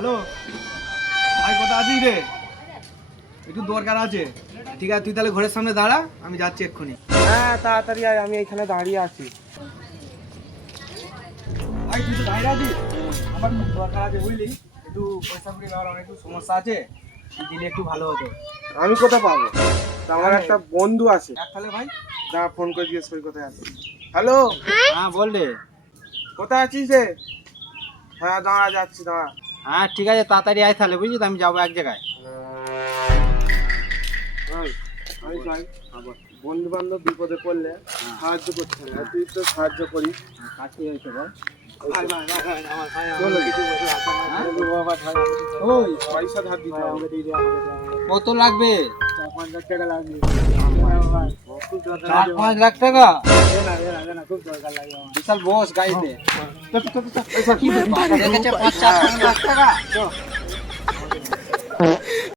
Hello ভাই, কোথায় আছিস রে? একটু দরকার আছে। ঠিক আছে, তুই তাহলে ঘরের সামনে দাঁড়া, আমি যাচ্ছি এক্ষুনি। হ্যাঁ তাড়াতাড়ি আয়, আমি এখানে দাঁড়িয়ে আছি। ভাই তুই তো দাঁড়িয়ে আছিস, আমার খুব দরকার আছে বুঝলি। একটু পয়সা কড়ি দেওয়ার অনেক সমস্যা আছে, তুই দিলে একটু ভালো হতো। আমি কোথায় পাবো? তা আমার একটা বন্ধু আছে, তাহলে ভাই। যা ফোন করে জিজ্ঞেস করি কোথায় আছে। হ্যালো, হ্যাঁ বল রে। কোথায় আছিস রে? হ্যাঁ দাঁড়া, যাচ্ছি দাঁড়া। হ্যাঁ ঠিক আছে, তাড়াতাড়ি আয় তাহলে বুঝলি তো, আমি যাবো এক জায়গায়। আমি চাই বন্ধু বান্ধব বিপদে পড়লে সাহায্য করতে হবে, আর তুই তো সাহায্য করিস। কাজ কি হয়েছে বল? ওই পয়সা ধার দিতে হবে। কত লাগবে? 4-5 লাখ টাকা লাগবে। 4-5 লাখ টাকা? খুব দরকার লাগে বিশাল বস গাড়িতে। 5-4 লাখ টাকা?